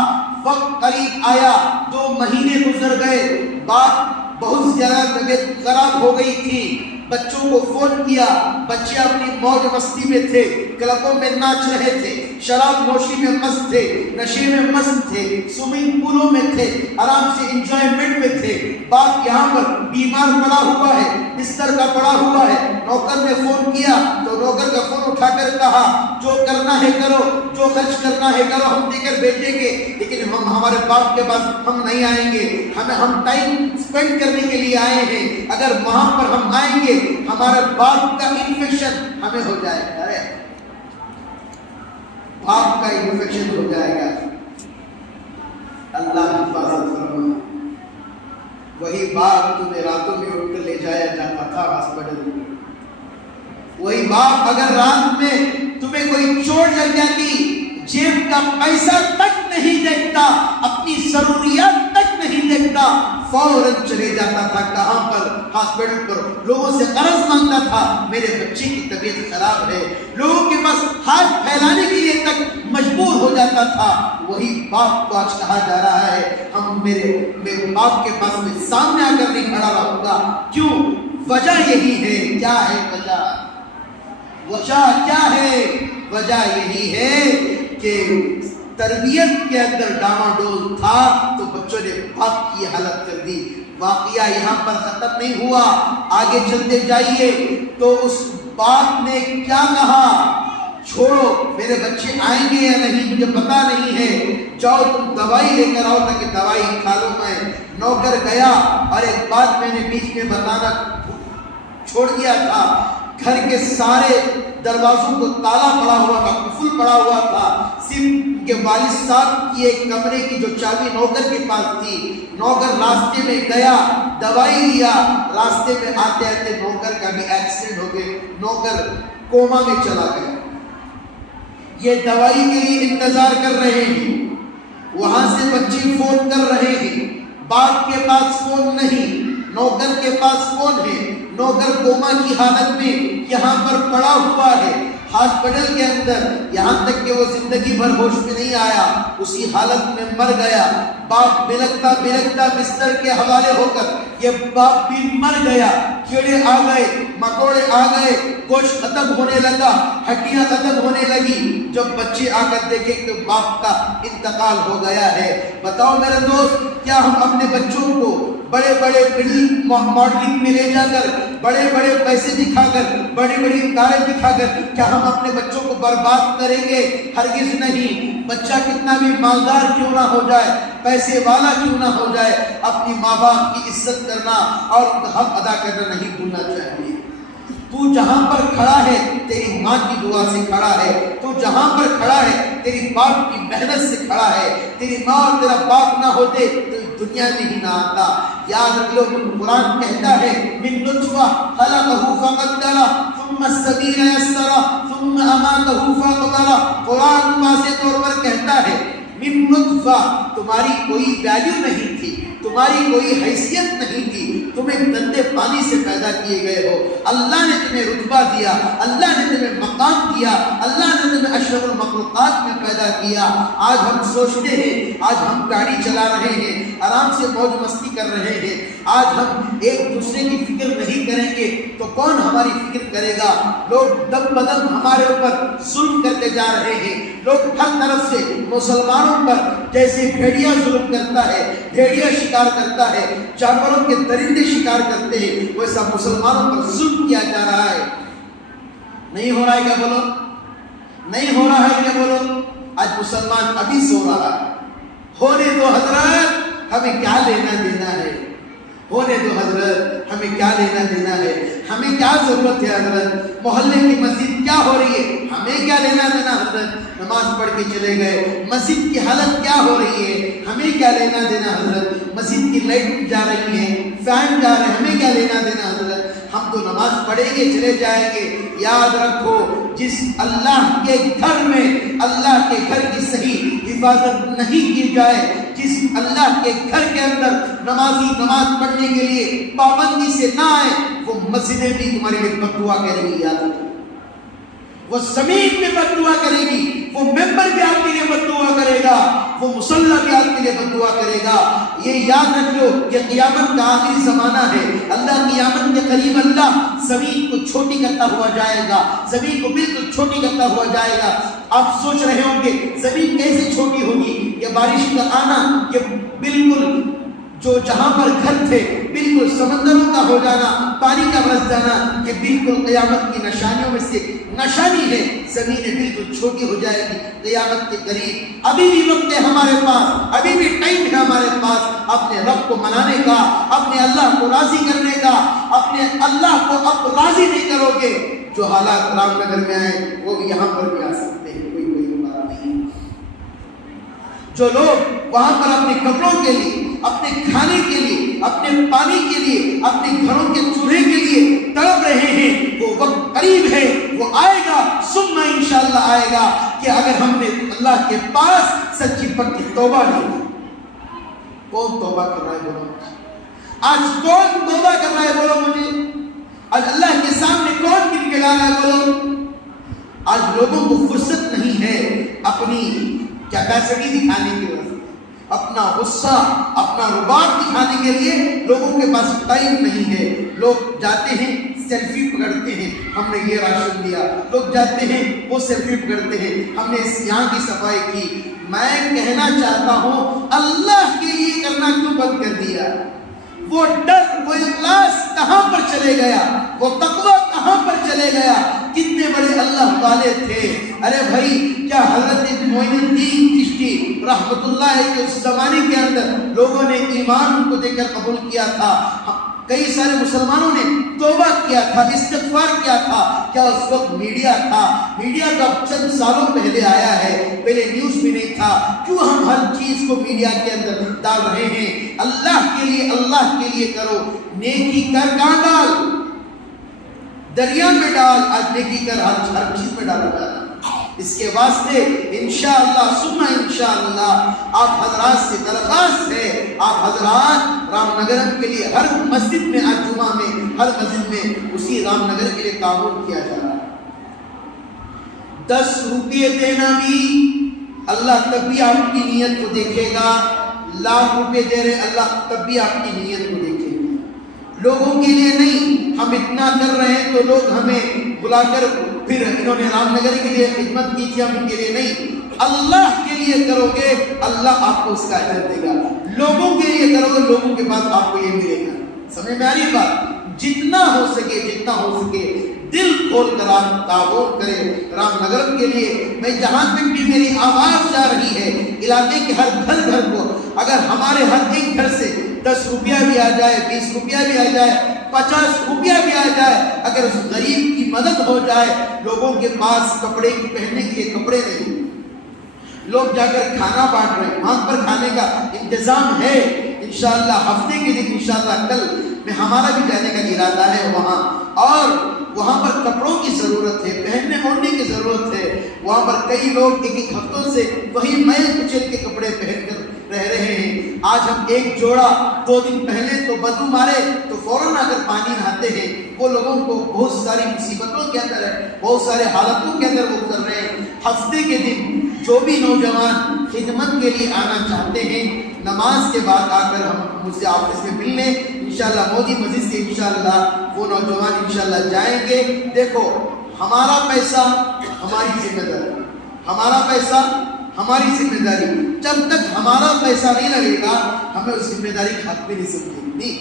وقت قریب آیا، 2 مہینے گزر گئے، بات بہت زیادہ طبیعت خراب ہو گئی تھی۔ بچوں کو فون کیا، بچے اپنی موج مستی میں تھے، کلبوں میں ناچ رہے تھے، شراب نوشی میں مست تھے، نشے میں مست تھے، سوئمنگ پولوں میں تھے، آرام سے انجوائمنٹ میں تھے۔ باپ یہاں پر بیمار پڑا ہوا ہے، بستر کا پڑا ہوا ہے۔ نوکر نے فون کیا تو نوکر کا فون اٹھا کر کہا جو کرنا ہے کرو، جو خرچ کرنا ہے کرو، ہم دے کر بھیجیں گے، لیکن ہم ہمارے باپ کے پاس ہم نہیں آئیں گے، ہم ٹائم اسپینڈ کرنے کے لیے آئے ہیں، اگر وہاں پر ہم آئیں گے ہمارے باپ کا انفیکشن ہمیں ہو جائے گا، ارے باپ کا انفیکشن ہو جائے گا۔ اللہ حفاظت فرمائے۔ وہی باپ تمہیں راتوں میں اٹھ کر لے جایا جاتا تھا ہاسپٹل میں، وہی باپ اگر رات میں تمہیں کوئی چوٹ لگ جاتی، جیب کا پیسہ تک نہیں دیکھتا، اپنی ضروریات تک نہیں دیکھتا، فوراً چلے جاتا تھا کہاں پر؟ ہاسپٹل پر، لوگوں سے قرض مانگتا تھا، میرے بچے کی طبیعت خراب ہے، لوگوں کے پاس ہاتھ پھیلانے کے لیے تک مجبور ہو جاتا تھا۔ وہی باپ کو آج کہا جا رہا ہے ہم میرے باپ کے پاس میں سامنے آ کر نہیں کھڑا رہوں گا۔ کیوں؟ وجہ یہی ہے۔ کیا ہے وجہ؟ وجہ کیا ہے؟ وجہ یہی ہے کہ تربیت کے اندر ڈاواڈول تھا تو بچوں نے باپ کی حالت کر دی۔ واقعہ یہاں پر ختم نہیں ہوا، آگے چلتے جائیے تو اس باپ نے کیا کہا؟ چھوڑو، میرے بچے آئیں گے یا نہیں مجھے پتا نہیں ہے، جاؤ تم دوائی لے کر آؤ تاکہ دوائی کھا لوں میں۔ نوکر گیا، اور ایک بات میں نے بیچ میں بتانا چھوڑ دیا تھا، گھر کے سارے دروازوں کو تالا پڑا ہوا تھا، قفل پڑا ہوا تھا، صرف ان کے والد صاحب کی ایک کمرے کی جو چابی نوکر کے پاس تھی۔ نوکر راستے میں گیا، دوائی لیا، راستے میں آتے آتے نوکر کا بھی ایکسیڈنٹ ہو گیا، نوکر کوما میں چلا گیا۔ یہ دوائی کے لیے انتظار کر رہے ہیں، وہاں سے بچے فون کر رہے ہیں، باپ کے پاس فون نہیں، نوکر کے پاس فون ہے، نوکر کوما کی حالت میں یہاں پر پڑا ہوا ہے ہاسپٹل کے اندر، یہاں تک کہ وہ زندگی بھر ہوش میں نہیں آیا، اسی حالت میں مر گیا۔ باپ بلکتا بلکتا بستر کے حوالے ہو کر، یہ باپ بھی مر گیا، کیڑے آ گئے، مکوڑے آ گئے، گوشت ختم ہونے لگا، ہڈیاں ختم ہونے لگی۔ جب بچے آ کر دیکھے تو باپ کا انتقال ہو گیا ہے۔ بتاؤ میرے دوست، کیا ہم اپنے بچوں کو بڑے بڑے ماڈلنگ میں لے جا کر، بڑے بڑے پیسے دکھا کر، بڑی بڑی کاریں دکھا کر، کیا ہم اپنے بچوں کو برباد کریں گے؟ ہرگز نہیں۔ بچہ کتنا بھی مالدار کیوں نہ ہو جائے، پیسے والا کیوں نہ ہو جائے، اپنی ماں باپ کی عزت کرنا اور ان کا حق ادا کرنا نہیں بھولنا چاہیے۔ تو جہاں پر کھڑا ہے تیری ماں کی دعا سے کھڑا ہے، تو جہاں پر کھڑا ہے تیری باپ کی محنت سے کھڑا ہے۔ تیری ماں اور تیرا باپ نہ ہوتے تو دنیا میں ہی نہ آتا۔ یاد رکھ لو، قرآن کہتا ہے من نطفہ خلقہ فقدرہ ثم السبیل یسرہ ثم اماتہ فاقبرہ۔ قرآن واضح طور پر کہتا ہے من نطفہ، تمہاری کوئی ویلیو نہیں تھی، تمہاری کوئی حیثیت نہیں تھی، تمہیں گندے پانی سے پیدا کیے گئے ہو، اللہ نے تمہیں رتبہ دیا، اللہ نے تمہیں مقام دیا، اللہ نے تمہیں اشرف المخلوقات میں پیدا کیا۔ آج ہم سوچتے ہیں، آج ہم گاڑی چلا رہے ہیں، آرام سے موج مستی کر رہے ہیں، آج ہم ایک دوسرے کی فکر نہیں کریں گے تو کون ہماری فکر کرے گا؟ لوگ دم بدم ہمارے اوپر ظلم کرتے جا رہے ہیں، لوگ ہر طرف سے مسلمانوں پر جیسے بھیڑیا ظلم کرتا ہے، بھیڑیا شکار کرتا ہے، جانوروں کے درندے شکار کرتے ہیں، ویسا مسلمانوں پر ظلم کیا جا رہا ہے۔ نہیں ہو رہا ہے کیا بولو؟ نہیں ہو رہا ہے کیا بولو؟ آج مسلمان ابھی سو رہا ہے. ہونے دو حضرت، ہمیں کیا لینا دینا ہے؟ ہونے دو حضرت، ہمیں کیا لینا دینا ہے؟ ہمیں کیا ضرورت ہے حضرت؟ محلے کی مسجد کیا ہو رہی ہے؟ ہمیں کیا لینا دینا حضرت؟ نماز پڑھ کے چلے گئے، مسجد کی حالت کیا ہو رہی ہے؟ ہمیں کیا لینا دینا حضرت؟ مسجد کی لائٹ جا رہی ہے، فین جا رہے ہیں، ہمیں کیا لینا دینا حضرت؟ ہم تو نماز پڑھیں گے، چلے جائیں گے. یاد رکھو، جس اللہ کے گھر میں اللہ کے گھر کی صحیح حفاظت نہیں کی جائے، جس اللہ کے گھر کے اندر نمازی نماز پڑھنے کے لیے پابندی سے نہ آئے، وہ مسجدیں بھی تمہارے لیے بد دعا کرے گی. یاد رکھو، وہ زمین میں بد دعا کرے گی، وہ ممبر بھی آپ کے لیے بد دعا کرے گا، وہ مصلی بھی آپ کے لیے بد دعا کرے گا. یہ یاد رکھ لو، یہ قیامت کا آخری زمانہ ہے. اللہ قیامت کے قریب اللہ زمین کو چھوٹی کرتا ہوا جائے گا، زمین کو بالکل چھوٹی کرتا ہوا جائے گا. آپ سوچ رہے ہوں گے زمین کیسے چھوٹی ہوگی؟ یہ بارش کا آنا، یہ بالکل جو جہاں پر گھر تھے بالکل سمندروں کا ہو جانا، پانی کا برس جانا، یہ بالکل قیامت کی نشانیوں میں سے نشانی ہے. زمینیں بالکل چھوٹی ہو جائے گی قیامت کے قریب. ابھی بھی وقت ہے ہمارے پاس، ابھی بھی ٹائم ہے ہمارے پاس اپنے رب کو منانے کا، اپنے اللہ کو راضی کرنے کا. اپنے اللہ کو اب راضی نہیں کرو گے، جو حالات رام نگر میں آئے وہ بھی یہاں پر بھی آ سکتے ہیں. کوئی بات نہیں. جو لوگ وہاں پر اپنے کپڑوں کے لیے، اپنے کھانے کے لیے، اپنے پانی کے لیے، اپنے گھروں کے چولہے کے لیے تڑپ رہے ہیں، وہ وقت قریب ہے، وہ آئے گا. ثم انشاءاللہ آئے گا کہ اگر ہم نے اللہ کے پاس سچی پکی توبہ نہیں کی. کون توبہ کر رہا ہے بولو؟ آج کون توبہ کر رہا ہے بولو مجھے؟ آج اللہ کے سامنے کون گر کے لا رہا ہے بولو؟ آج لوگوں کو فرصت نہیں ہے اپنی کیپیسٹی دکھانے کی وجہ سے، اپنا غصہ، اپنا رباط دکھانے کے لیے لوگوں کے پاس ٹائم نہیں ہے. لوگ جاتے ہیں سیلفی پکڑتے ہیں، ہم نے یہ راشن دیا. لوگ جاتے ہیں وہ سیلفی پکڑتے ہیں، ہم نے یہاں کی صفائی کی. میں کہنا چاہتا ہوں اللہ کے لیے کرنا کیوں بند کر دیا؟ وہ ڈر، وہ اخلاص کہاں پر چلے گیا؟ وہ تقوی کہاں پر چلے گیا؟ کتنے بڑے اللہ والے تھے. ارے بھائی، کیا حضرت معین الدین چشتی رحمت اللہ علیہ کے اس زمانے کے اندر لوگوں نے ایمان کو دے کر قبول کیا تھا؟ کئی سارے مسلمانوں نے توبہ کیا تھا، استغفار کیا تھا. کیا اس وقت میڈیا تھا؟ میڈیا تو اب چند سالوں پہلے آیا ہے، پہلے نیوز بھی نہیں تھا. کیوں ہم ہر چیز کو میڈیا کے اندر ڈال رہے ہیں؟ اللہ کے لیے کرو. نیکی کر کہاں ڈال؟ دریا میں ڈال. آج نیکی کر ہر چیز میں ڈالا جا رہا ہے. اس کے واسطے انشاءاللہ ثم انشاءاللہ آپ حضرات سے درخواست ہے، آپ حضرات رام نگرم کے لیے ہر مسجد میں، آج جمعہ میں ہر مسجد میں اسی رام نگر کے لیے تعاون کیا جا رہا ہے. 10 روپے دینا بھی اللہ تب بھی آپ کی نیت کو دیکھے گا. لاکھ روپے دے رہے اللہ تب بھی آپ کی نیت کو دیکھے گا. لوگوں کے لیے نہیں، ہم اتنا کر رہے ہیں تو لوگ ہمیں بلا کر پھر انہوں نے رام نگر کے لیے خدمت کی تھی، ہم ان کے لیے نہیں. اللہ کے لیے کرو گے اللہ آپ کو اس کا اجر دے گا. لوگوں کے لیے کرو گے لوگوں کے بعد آپ کو یہ ملے گا. سمجھ میں آ رہی بات؟ جتنا ہو سکے دل کھول کر آپ تعاون کریں رام نگر کے لیے. میں جہاں تک بھی میری آواز جا رہی ہے، علاقے کے ہر گھر کو اگر ہمارے ہر ایک گھر سے 10 روپیہ بھی آ جائے، 20 روپیہ بھی آ جائے، 50 روپیہ بھی آ جائے، اگر اس غریب کی مدد ہو جائے. لوگوں کے پاس کپڑے پہننے کے لیے کپڑے نہیں، لوگ جا کر کھانا بانٹ رہے ہیں، وہاں پر کھانے کا انتظام ہے. انشاءاللہ ہفتے کے دن انشاءاللہ کل میں ہمارا بھی جانے کا ارادہ ہے وہاں، اور وہاں پر کپڑوں کی ضرورت ہے، پہننے اوڑھنے کی ضرورت ہے. وہاں پر کئی لوگ ایک ہفتوں سے وہی میل کچل کے کپڑے پہن کر رہ رہے ہیں. آج ہم ایک جوڑا 2 دن پہلے تو بدبو مارے تو فوراً اگر پانی نہاتے ہیں. وہ لوگوں کو بہت ساری مصیبتوں کے اندر ہے، بہت سارے حالتوں کے اندر وہ گزر رہے ہیں. ہفتے کے دن جو بھی نوجوان خدمت کے لیے آنا چاہتے ہیں، نماز کے بعد آ کر ہم مجھ سے آفس میں مل لیں. انشاءاللہ مودی مسجد سے انشاءاللہ وہ نوجوان انشاءاللہ جائیں گے. دیکھو، ہمارا پیسہ ہماری ذمہ داری، ہمارا پیسہ ہماری ذمہ داری. جب تک ہمارا پیسہ نہیں لگے گا ہمیں اس ذمہ داری کا حق بھی نہیں سمجھیں گے،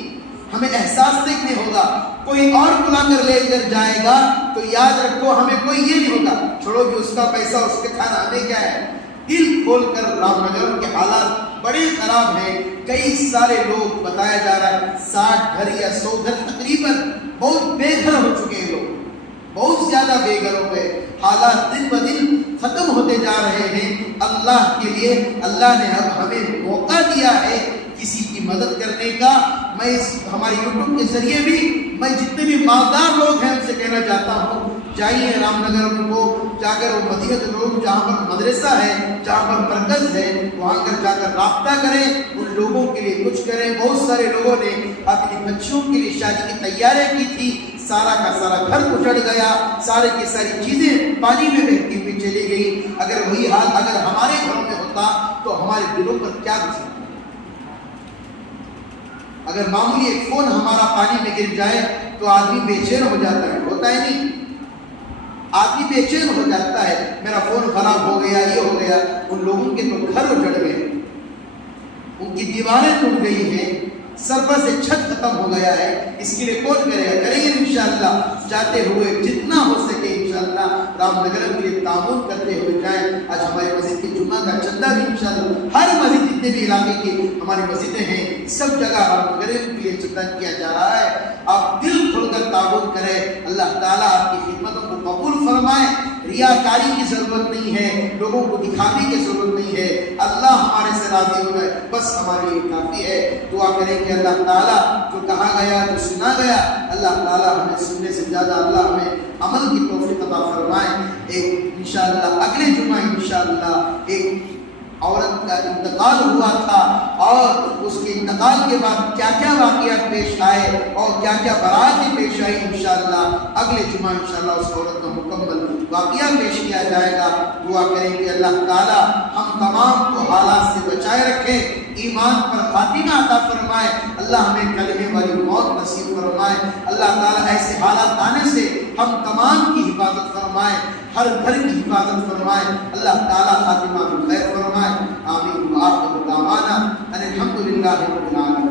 ہمیں احساس نہیں ہوگا. کوئی اور بلا کر لے کر جائے گا تو یاد رکھو ہمیں کوئی یہ نہیں ہوگا چھوڑو کہ اس کا پیسہ اس کے کھانا، ہمیں کیا ہے؟ دل کھول کر رام نگر کے حالات بڑے خراب ہیں. کئی سارے لوگ بتایا جا رہا ہے 60 گھر یا 100 گھر تقریباً بہت بے گھر ہو چکے ہیں. لوگ بہت زیادہ بے گھر ہو گئے. حالات دن بدن ختم ہوتے جا رہے ہیں. اللہ کے لیے اللہ نے اب ہمیں موقع دیا ہے کسی کی مدد کرنے کا. میں اس ہمارے یوٹیوب کے ذریعے بھی میں جتنے بھی مالدار لوگ ہیں ان سے کہنا چاہتا ہوں جائیے رام نگر کو جا کر وہ مدینہ لوگ جہاں پر مدرسہ ہے جہاں پر مرکز ہے وہاں کر جا کر رابطہ کریں. ان لوگوں کے لیے کچھ کریں. بہت سارے لوگوں نے اپنی بچیوں کے لیے شادی کی تیاریاں کی تھی. سارا کا سارا گھر اجڑ گیا. سارے کی ساری چیزیں پانی میں بہتی ہوئی چلی گئی. اگر وہی حال اگر ہمارے گھروں میں ہوتا تو ہمارے دلوں پر کیا گزرتا. اگر معمولی ایک فون ہمارا پانی میں گر جائے تو آدمی بے چین ہو جاتا ہے. ہوتا ہے نہیں؟ آدمی بے چین ہو جاتا ہے. میرا فون خراب ہو گیا یہ ہو گیا. ان لوگوں کے تو گھر اجڑ گئے. ان کی دیواریں ٹوٹ گئی ہیں. سر پر سے چھت ختم ہو گیا ہے. اس کے لیے کون کرے گا؟ کریں گے انشاءاللہ. چاہتے ہوئے جتنا ہو سکے انشاءاللہ رام نگر کے لیے تعاون کرتے ہوئے جائیں. آج ہمارے مسجد کے جمعہ کا چندہ بھی انشاءاللہ ہر مسجد جتنے بھی علاقے کی ہماری مسجدیں ہیں سب جگہ رام نگر کے لیے چندہ کیا جا رہا ہے. آپ دل کھول کر تعاون کریں. اللہ تعالیٰ آپ کی خدمتوں کو قبول فرمائے. ریاکاری کی ضرورت نہیں ہے. لوگوں کو دکھانے کی ضرورت نہیں ہے. اللہ ہمارے سے راضی ہو جائے بس ہمارے لیے کافی ہے. دعا کریں کہ اللہ تعالیٰ جو کہا گیا جو سنا گیا اللہ تعالیٰ ہمیں سننے سے زیادہ اللہ ہمیں عمل کی توفیق عطا فرمائے. ایک انشاءاللہ اگلے جمعہ انشاءاللہ ایک عورت کا انتقال ہوا تھا اور اس کے انتقال کے بعد کیا کیا واقعات پیش آئے اور کیا کیا برائتیں پیش آئی انشاءاللہ اگلے جمعہ انشاءاللہ اس عورت کا مکمل واقعہ پیش کیا جائے گا. دعا کریں کہ اللہ تعالیٰ ہم تمام کو حالات سے بچائے رکھے. ایمان پر خاتمہ عطا فرمائے. اللہ ہمیں کلمے والی موت نصیب فرمائے. اللہ تعالیٰ ایسے حالات آنے سے ہم تمام کی حفاظت فرمائے. ہر گھر کی حفاظت فرمائے. اللہ تعالیٰ خاتمہ بالخیر فرمائے. آمین. وآخر دعوانا ان الحمد للہ رب العالمین.